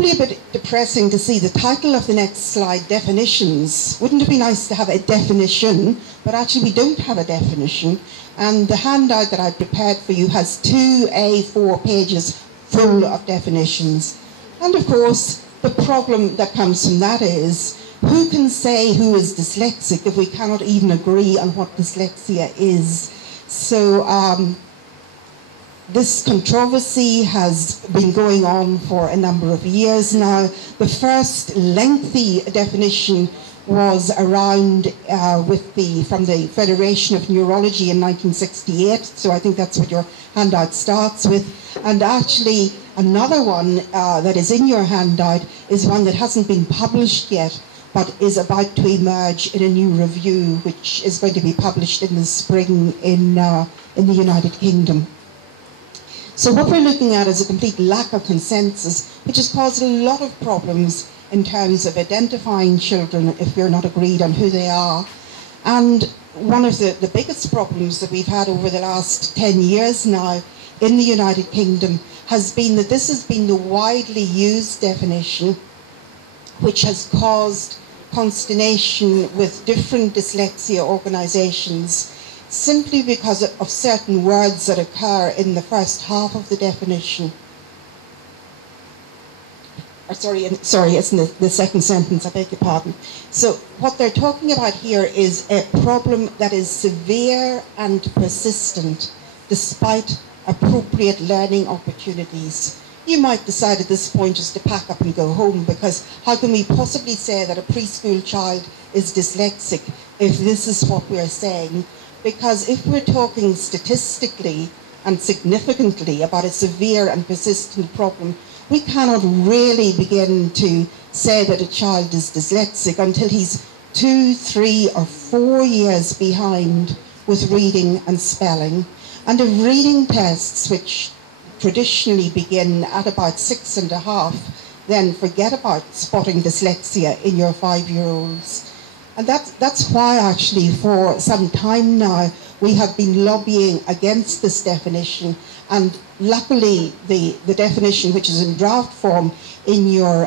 probably a bit depressing to see the title of the next slide, definitions. Wouldn't it be nice to have a definition? But actually we don't have a definition. And the handout that I prepared for you has 2 A4 pages full of definitions. And of course, the problem that comes from that is, who can say who is dyslexic if we cannot even agree on what dyslexia is? So this controversy has been going on for a number of years now. The first lengthy definition was around from the Federation of Neurology in 1968, so I think that's what your handout starts with. And actually, another one that is in your handout is one that hasn't been published yet, but is about to emerge in a new review, which is going to be published in the spring in the United Kingdom. So what we're looking at is a complete lack of consensus, which has caused a lot of problems in terms of identifying children if we're not agreed on who they are. And one of the biggest problems that we've had over the last 10 years now in the United Kingdom has been that this has been the widely used definition, which has caused consternation with different dyslexia organisations, simply because of certain words that occur in the first half of the definition. Or sorry, it's in the second sentence, I beg your pardon. So what they're talking about here is a problem that is severe and persistent despite appropriate learning opportunities. You might decide at this point just to pack up and go home, because how can we possibly say that a preschool child is dyslexic if this is what we're saying? Because if we're talking statistically and significantly about a severe and persistent problem, we cannot really begin to say that a child is dyslexic until he's 2, 3, or 4 years behind with reading and spelling. And of reading tests, which traditionally begin at about 6½, then forget about spotting dyslexia in your 5-year-olds. And that's why actually for some time now we have been lobbying against this definition, and luckily the definition which is in draft form in your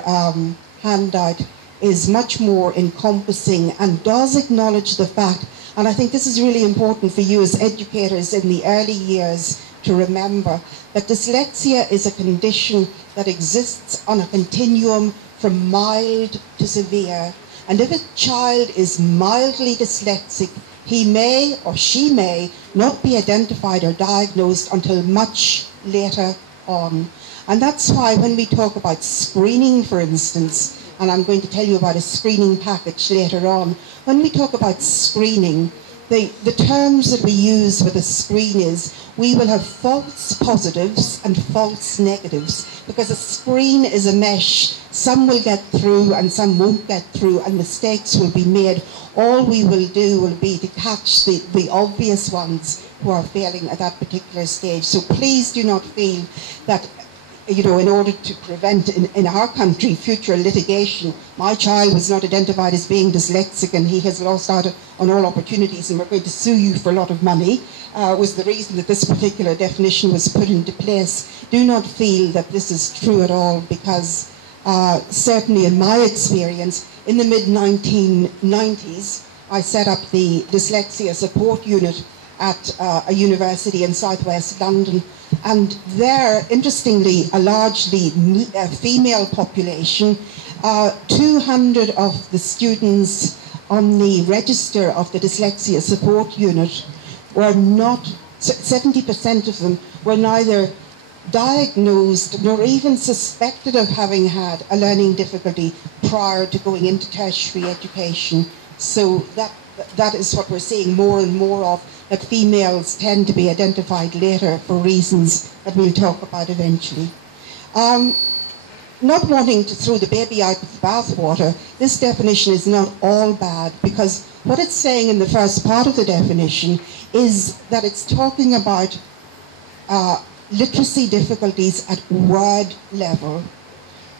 handout is much more encompassing and does acknowledge the fact, and I think this is really important for you as educators in the early years to remember, that dyslexia is a condition that exists on a continuum from mild to severe. And if a child is mildly dyslexic, he may or she may not be identified or diagnosed until much later on. And that's why when we talk about screening, for instance, and I'm going to tell you about a screening package later on, when we talk about screening, the terms that we use with a screen is we will have false positives and false negatives, because a screen is a mesh. Some will get through and some won't get through, and mistakes will be made. All we will do will be to catch the obvious ones who are failing at that particular stage. So please do not feel that, you know, in order to prevent in our country future litigation, my child was not identified as being dyslexic and he has lost out on all opportunities and we're going to sue you for a lot of money, was the reason that this particular definition was put into place. Do not feel that this is true at all, because certainly in my experience, in the mid-1990s, I set up the Dyslexia Support Unit at a university in southwest London, and there, interestingly, a largely female population, 200 of the students on the register of the Dyslexia Support Unit were not, 70% of them were neither diagnosed nor even suspected of having had a learning difficulty prior to going into tertiary education. So that is what we're seeing more and more of, that females tend to be identified later for reasons that we'll talk about eventually. Not wanting to throw the baby out with the bathwater, this definition is not all bad, because what it's saying in the first part of the definition is that it's talking about literacy difficulties at word level.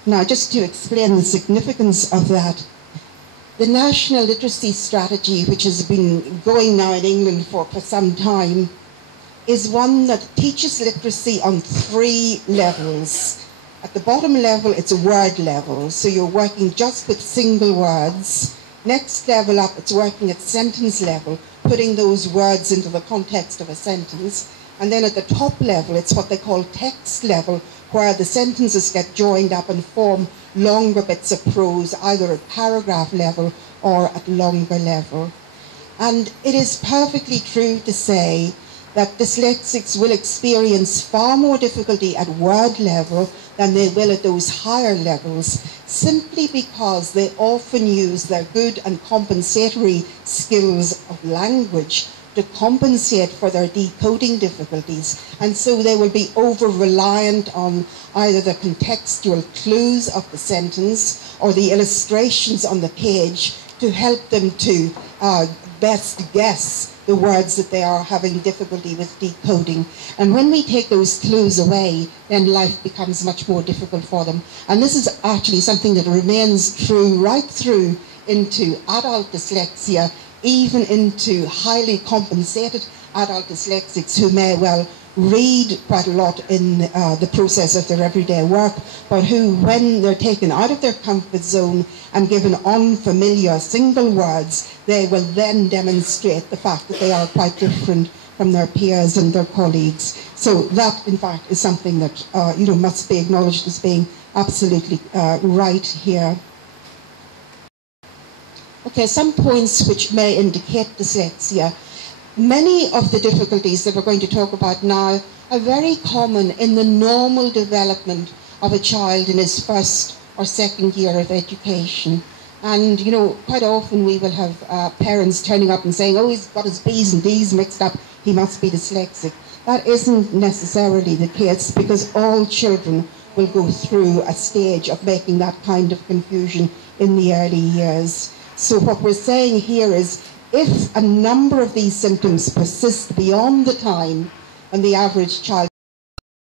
Now, just to explain the significance of that, the National Literacy Strategy, which has been going now in England for some time, is one that teaches literacy on 3 levels. At the bottom level, it's a word level, so you're working just with single words. Next level up, it's working at sentence level, putting those words into the context of a sentence. And then at the top level, it's what they call text level, where the sentences get joined up and form longer bits of prose, either at paragraph level or at longer level. And it is perfectly true to say that dyslexics will experience far more difficulty at word level than they will at those higher levels, simply because they often use their good and compensatory skills of language to compensate for their decoding difficulties. And so they will be over-reliant on either the contextual clues of the sentence or the illustrations on the page to help them to best guess the words that they are having difficulty with decoding. And when we take those clues away, then life becomes much more difficult for them. And this is actually something that remains true right through into adult dyslexia, even into highly compensated adult dyslexics who may well read quite a lot in the process of their everyday work, but who, when they're taken out of their comfort zone and given unfamiliar single words, they will then demonstrate the fact that they are quite different from their peers and their colleagues. So that, in fact, is something that must be acknowledged as being absolutely right here. Okay, some points which may indicate dyslexia. Many of the difficulties that we're going to talk about now are very common in the normal development of a child in his first or second year of education. And, quite often we will have parents turning up and saying, oh, he's got his B's and D's mixed up, he must be dyslexic. That isn't necessarily the case, because all children will go through a stage of making that kind of confusion in the early years. So what we're saying here is, if a number of these symptoms persist beyond the time when the average child